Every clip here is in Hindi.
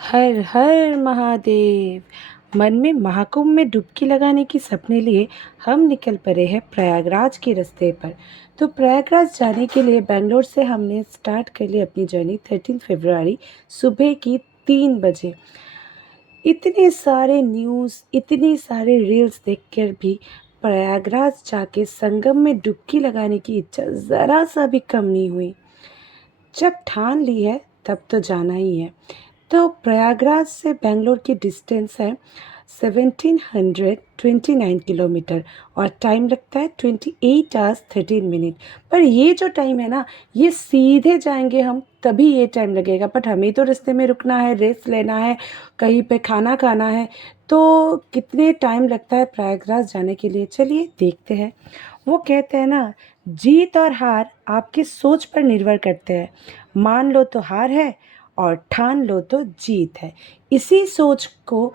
हर हर महादेव। मन में महाकुंभ में डुबकी लगाने की सपने लिए हम निकल पड़े हैं प्रयागराज के रास्ते पर। तो प्रयागराज जाने के लिए बेंगलोर से हमने स्टार्ट कर ली अपनी जर्नी 13 फरवरी सुबह की 3 बजे। इतने सारे न्यूज़, इतने सारे रील्स देखकर भी प्रयागराज जाके संगम में डुबकी लगाने की इच्छा ज़रा सा भी कम नहीं हुई। जब ठान ली है तब तो जाना ही है। तो प्रयागराज से बेंगलोर की डिस्टेंस है 1729 किलोमीटर और टाइम लगता है 28 आवर्स 13 मिनट। पर ये जो टाइम है ना, ये सीधे जाएंगे हम तभी ये टाइम लगेगा, बट हमें तो रास्ते में रुकना है, रेस्ट लेना है, कहीं पे खाना खाना है। तो कितने टाइम लगता है प्रयागराज जाने के लिए, चलिए देखते हैं। वो कहते हैं ना, जीत और हार आपकी सोच पर निर्भर करते हैं। मान लो तो हार है और ठान लो तो जीत है। इसी सोच को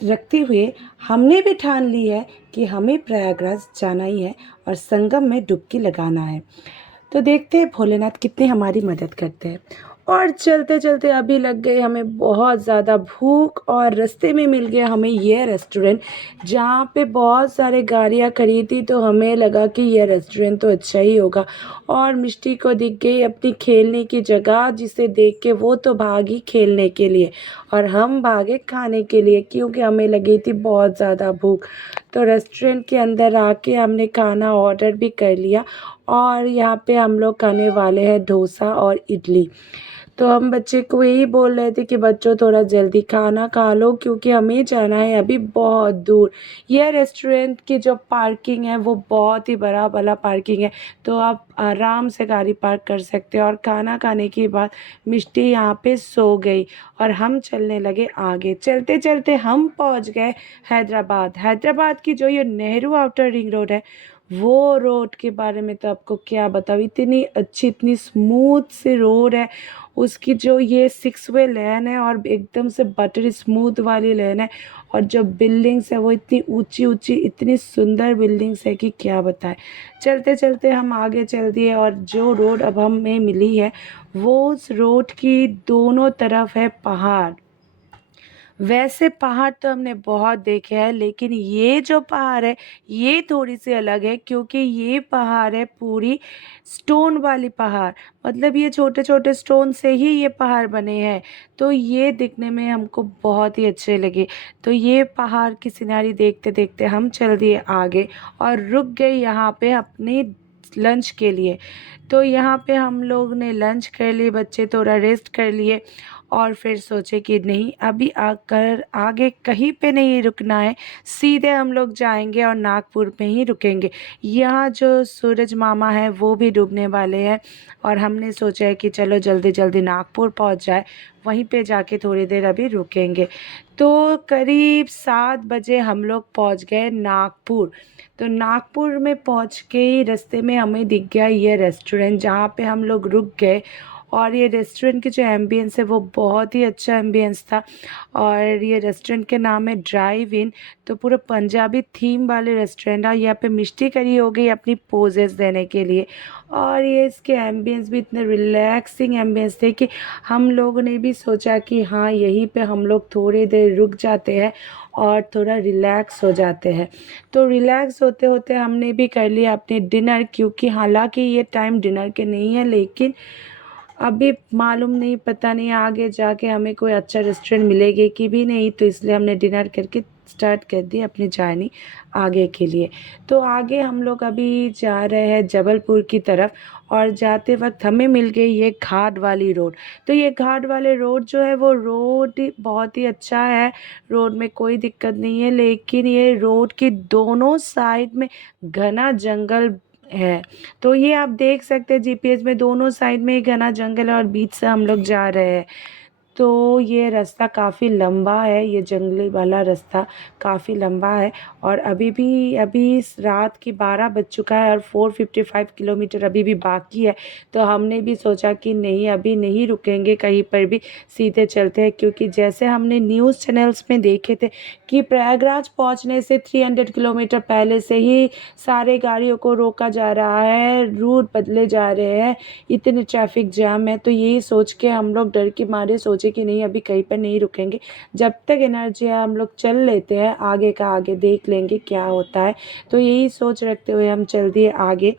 रखते हुए हमने भी ठान ली है कि हमें प्रयागराज जाना ही है और संगम में डुबकी लगाना है। तो देखते हैं भोलेनाथ कितने हमारी मदद करते हैं। और चलते चलते अभी लग गई हमें बहुत ज़्यादा भूख और रास्ते में मिल गया हमें ये रेस्टोरेंट जहाँ पे बहुत सारे गाड़ियाँ खड़ी थी। तो हमें लगा कि ये रेस्टोरेंट तो अच्छा ही होगा। और मिष्टी को दिख गई अपनी खेलने की जगह, जिसे देख के वो तो भागी खेलने के लिए और हम भागे खाने के लिए, क्योंकि हमें लगी थी बहुत ज़्यादा भूख। तो रेस्टोरेंट के अंदर आके हमने खाना ऑर्डर भी कर लिया और यहाँ पे हम लोग खाने वाले हैं डोसा और इडली। तो हम बच्चे को यही बोल रहे थे कि बच्चों थोड़ा जल्दी खाना खा लो, क्योंकि हमें जाना है अभी बहुत दूर। यह रेस्टोरेंट की जो पार्किंग है वो बहुत ही बड़ा वाला पार्किंग है, तो आप आराम से गाड़ी पार्क कर सकते हो। और खाना खाने के बाद मिष्टी यहाँ पे सो गई और हम चलने लगे आगे। चलते चलते हम पहुँच गए हैदराबाद। हैदराबाद की जो ये नेहरू आउटर रिंग रोड है, वो रोड के बारे में तो आपको क्या बताऊँ, इतनी अच्छी, इतनी स्मूथ सी रोड है। उसकी जो ये 6 वे लेन है और एकदम से बटरी स्मूथ वाली लेन है। और जो बिल्डिंग्स है वो इतनी ऊंची ऊंची, इतनी सुंदर बिल्डिंग्स है कि क्या बताएं। चलते चलते हम आगे चल दिए और जो रोड अब हमें मिली है, वो उस रोड की दोनों तरफ है पहाड़। वैसे पहाड़ तो हमने बहुत देखे हैं, लेकिन ये जो पहाड़ है ये थोड़ी सी अलग है, क्योंकि ये पहाड़ है पूरी स्टोन वाली पहाड़। मतलब ये छोटे छोटे स्टोन से ही ये पहाड़ बने हैं। तो ये दिखने में हमको बहुत ही अच्छे लगे। तो ये पहाड़ की सिनारी देखते देखते हम चल दिए आगे और रुक गए यहाँ पे अपने लंच के लिए। तो यहाँ पे हम लोग ने लंच कर लिए, बच्चे थोड़ा रेस्ट कर लिए और फिर सोचे कि नहीं, अभी आकर आगे कहीं पे नहीं रुकना है, सीधे हम लोग जाएंगे और नागपुर में ही रुकेंगे। यहाँ जो सूरज मामा है वो भी डूबने वाले हैं और हमने सोचा है कि चलो जल्दी जल्दी नागपुर पहुँच जाए, वहीं पे जाके थोड़ी देर अभी रुकेंगे। तो करीब 7 बजे हम लोग पहुँच गए नागपुर। तो नागपुर में पहुँच के ही रास्ते में हमें दिख गया ये रेस्टोरेंट जहाँ पे हम लोग रुक गए। और ये रेस्टोरेंट की जो एम्बियंस है वो बहुत ही अच्छा एम्बियंस था। और ये रेस्टोरेंट के नाम है ड्राइव इन। तो पूरा पंजाबी थीम वाले रेस्टोरेंट है। यहाँ पे मिष्टी करी हो गई अपनी पोजेस देने के लिए। और ये इसके एम्बियंस भी इतने रिलैक्सिंग एम्बियंस थे कि हम लोगों ने भी सोचा कि हाँ, यहीं पे हम लोग थोड़ी देर रुक जाते हैं और थोड़ा रिलैक्स हो जाते हैं। तो रिलैक्स होते होते हमने भी कर लिया अपने डिनर, क्योंकि हालांकि ये टाइम डिनर के नहीं है, लेकिन अभी मालूम नहीं, पता नहीं आगे जाके हमें कोई अच्छा रेस्टोरेंट मिलेगी कि भी नहीं। तो इसलिए हमने डिनर करके स्टार्ट कर दी अपनी जर्नी आगे के लिए। तो आगे हम लोग अभी जा रहे हैं जबलपुर की तरफ और जाते वक्त हमें मिल गई ये घाट वाली रोड। तो ये घाट वाले रोड जो है वो रोड बहुत ही अच्छा है, रोड में कोई दिक्कत नहीं है, लेकिन ये रोड के दोनों साइड में घना जंगल है। तो ये आप देख सकते हैं जीपीएस में, दोनों साइड में घना जंगल है और बीच से हम लोग जा रहे हैं। तो ये रास्ता काफ़ी लंबा है, ये जंगली वाला रास्ता काफ़ी लंबा है। और अभी इस रात की 12 बज चुका है और 455 किलोमीटर अभी भी बाकी है। तो हमने भी सोचा कि नहीं, अभी नहीं रुकेंगे कहीं पर भी, सीधे चलते हैं। क्योंकि जैसे हमने न्यूज़ चैनल्स में देखे थे कि प्रयागराज पहुंचने से 300 किलोमीटर पहले से ही सारे गाड़ियों को रोका जा रहा है, रूट बदले जा रहे हैं, इतने ट्रैफिक जाम है। तो यही सोच के हम लोग डर के मारे सोचे सोचे कि नहीं अभी कहीं पर नहीं रुकेंगे, जब तक एनर्जी है हम लोग चल लेते हैं, आगे का आगे देख लेंगे क्या होता है। तो यही सोच रखते हुए हम चल दिए आगे।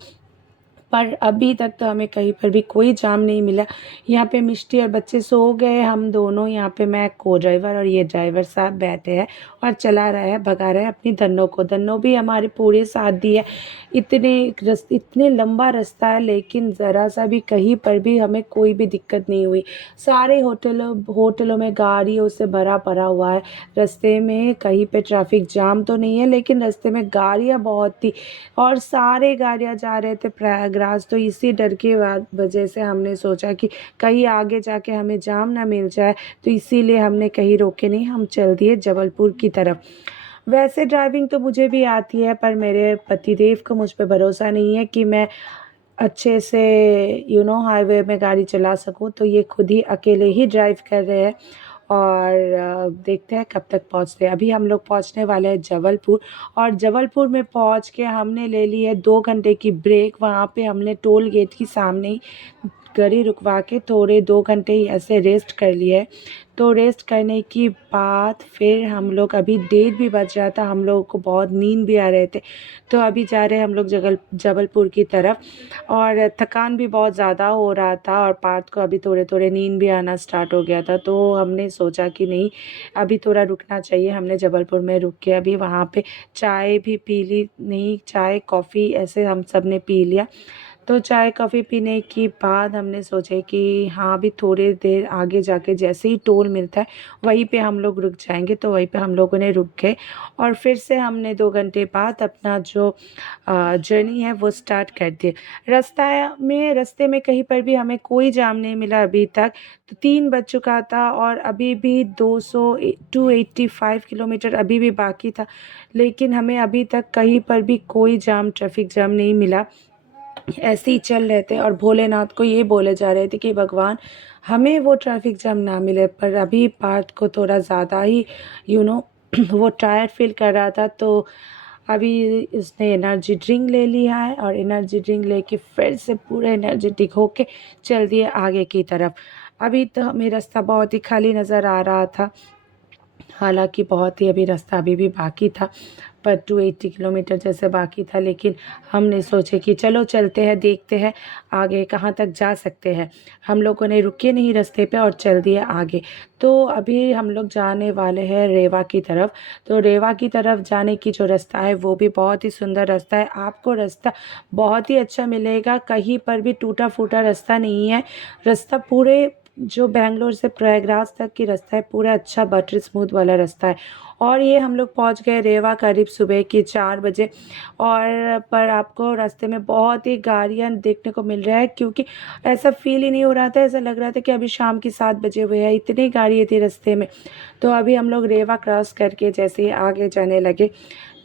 पर अभी तक तो हमें कहीं पर भी कोई जाम नहीं मिला। यहाँ पे मिष्टी और बच्चे सो गए, हम दोनों यहाँ पे, मैं को ड्राइवर और ये ड्राइवर साहब बैठे हैं और चला रहा है, भगा रहा है अपनी धन्नो को। धन्नो भी हमारे पूरे साथ दी है। इतने लंबा रास्ता है लेकिन ज़रा सा भी कहीं पर भी हमें कोई भी दिक्कत नहीं हुई। सारे होटलों में गाड़ियों से भरा पड़ा हुआ है। रास्ते में कहीं पे ट्रैफिक जाम तो नहीं है लेकिन रास्ते में गाड़ियाँ बहुत थी और सारे गाड़ियाँ जा रहे थे प्रयागराज। तो इसी डर की वजह से हमने सोचा कि कहीं आगे जाके हमें जाम ना मिल जाए, तो इसीलिए हमने कहीं रोके नहीं, हम चल दिए जबलपुर की तरफ। वैसे ड्राइविंग तो मुझे भी आती है पर मेरे पतिदेव को मुझ पे भरोसा नहीं है कि मैं अच्छे से हाईवे में गाड़ी चला सकूं, तो ये खुद ही अकेले ही ड्राइव कर रहे हैं। और देखते हैं कब तक पहुंचते हैं। अभी हम लोग पहुंचने वाले हैं जबलपुर, और जबलपुर में पहुंच के हमने ले ली है 2 घंटे की ब्रेक। वहाँ पे हमने टोल गेट के सामने ही गाड़ी रुकवा के थोड़े 2 घंटे ही ऐसे रेस्ट कर लिए। तो रेस्ट करने की बाद फिर हम लोग, अभी 1:30 भी बज रहा था, हम लोगों को बहुत नींद भी आ रहे थे, तो अभी जा रहे हैं हम लोग जबलपुर की तरफ। और थकान भी बहुत ज़्यादा हो रहा था और पार्थ को अभी थोड़े थोड़े नींद भी आना स्टार्ट हो गया था, तो हमने सोचा कि नहीं अभी थोड़ा रुकना चाहिए। हमने जबलपुर में रुक के अभी वहाँ पे चाय भी पी ली, नहीं चाय कॉफ़ी ऐसे हम सब ने पी लिया। तो चाय कॉफ़ी पीने के बाद हमने सोचे कि हाँ अभी थोड़ी देर आगे जाके जैसे ही टोल मिलता है वहीं पे हम लोग रुक जाएंगे। तो वहीं पे हम लोगों ने रुक गए और फिर से हमने 2 घंटे बाद अपना जो जर्नी है वो स्टार्ट कर दी। रास्ते में कहीं पर भी हमें कोई जाम नहीं मिला अभी तक। तो 3 बज चुका था और अभी भी 285 किलोमीटर अभी भी बाकी था, लेकिन हमें अभी तक कहीं पर भी कोई ट्रैफिक जाम नहीं मिला। ऐसे ही चल रहे थे और भोलेनाथ को ये बोले जा रहे थे कि भगवान हमें वो ट्रैफिक जाम ना मिले। पर अभी पार्थ को थोड़ा ज़्यादा ही वो टायर्ड फील कर रहा था, तो अभी उसने एनर्जी ड्रिंक ले लिया है और एनर्जी ड्रिंक लेके फिर से पूरे एनर्जेटिक होके चल दिए आगे की तरफ। अभी तो हमें रास्ता बहुत ही खाली नज़र आ रहा था, हालांकि बहुत ही अभी रास्ता अभी भी बाकी था, पर 280 किलोमीटर जैसे बाकी था। लेकिन हमने सोचे कि चलो चलते हैं, देखते हैं आगे कहाँ तक जा सकते हैं। हम लोगों ने रुके नहीं रास्ते पे और चल दिए आगे। तो अभी हम लोग जाने वाले हैं रेवा की तरफ। तो रेवा की तरफ जाने की जो रास्ता है वो भी बहुत ही सुंदर रास्ता है, आपको रास्ता बहुत ही अच्छा मिलेगा, कहीं पर भी टूटा फूटा रास्ता नहीं है। रास्ता पूरे जो बेंगलोर से प्रयागराज तक की रास्ता है पूरा अच्छा बटर स्मूथ वाला रास्ता है। और ये हम लोग पहुंच गए रेवा करीब सुबह के 4 बजे। और पर आपको रास्ते में बहुत ही गाड़ियां देखने को मिल रहा है, क्योंकि ऐसा फील ही नहीं हो रहा था, ऐसा लग रहा था कि अभी शाम के 7 बजे हुए हैं, इतनी गाड़ियाँ थी रास्ते में। तो अभी हम लोग रेवा क्रॉस करके जैसे ही आगे जाने लगे,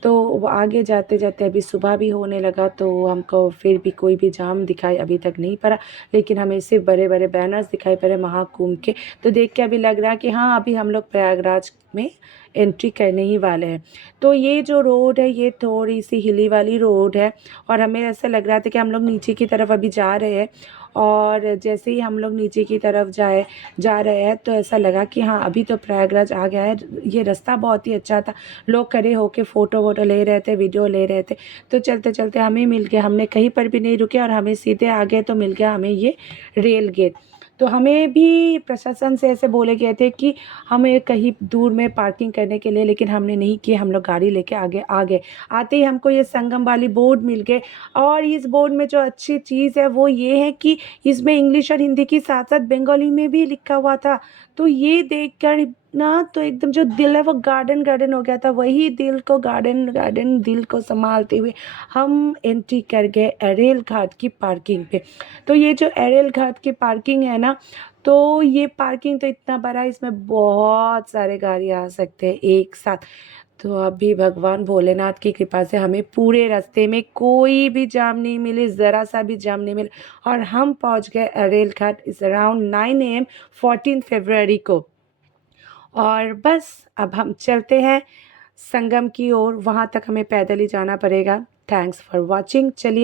तो वो आगे जाते जाते अभी सुबह भी होने लगा, तो हमको फिर भी कोई भी जाम दिखाई अभी तक नहीं पड़ा। लेकिन हमें सिर्फ बड़े बड़े बैनर्स दिखाई पड़े महाकुंभ के, तो देख के अभी लग रहा है कि हाँ अभी हम लोग प्रयागराज में एंट्री करने ही वाले हैं। तो ये जो रोड है ये थोड़ी सी हिली वाली रोड है और हमें ऐसा लग रहा था कि हम लोग नीचे की तरफ अभी जा रहे हैं। और जैसे ही हम लोग नीचे की तरफ जा रहे हैं तो ऐसा लगा कि हाँ अभी तो प्रयागराज आ गया है। ये रास्ता बहुत ही अच्छा था, लोग खड़े होके फ़ोटो वोटो ले रहे थे, वीडियो ले रहे थे। तो चलते चलते हमें मिल गया, हमने कहीं पर भी नहीं रुके और हमें सीधे आगे तो मिल गया हमें ये रेल गेट। तो हमें भी प्रशासन से ऐसे बोले गए थे कि हमें कहीं दूर में पार्किंग करने के लिए, लेकिन हमने नहीं किया, हम लोग गाड़ी लेके आगे आ गए। आते ही हमको ये संगम वाली बोर्ड मिल गए। और इस बोर्ड में जो अच्छी चीज़ है वो ये है कि इसमें इंग्लिश और हिंदी के साथ साथ बंगाली में भी लिखा हुआ था। तो ये देखकर ना तो एकदम जो दिल है वो गार्डन गार्डन हो गया था। वही दिल को गार्डन गार्डन दिल को संभालते हुए हम एंट्री कर गए एरेल घाट की पार्किंग पे। तो ये जो एरेल घाट की पार्किंग है ना, तो ये पार्किंग तो इतना बड़ा है, इसमें बहुत सारे गाड़ी आ सकते हैं एक साथ। तो अभी भगवान भोलेनाथ की कृपा से हमें पूरे रास्ते में कोई भी जाम नहीं मिली, ज़रा सा भी जाम नहीं मिला और हम पहुंच गए एरेल घाट इस अराउंड 9 AM 14 फरवरी को। और बस अब हम चलते हैं संगम की ओर, वहाँ तक हमें पैदल ही जाना पड़ेगा। Thanks for watching. चलिए।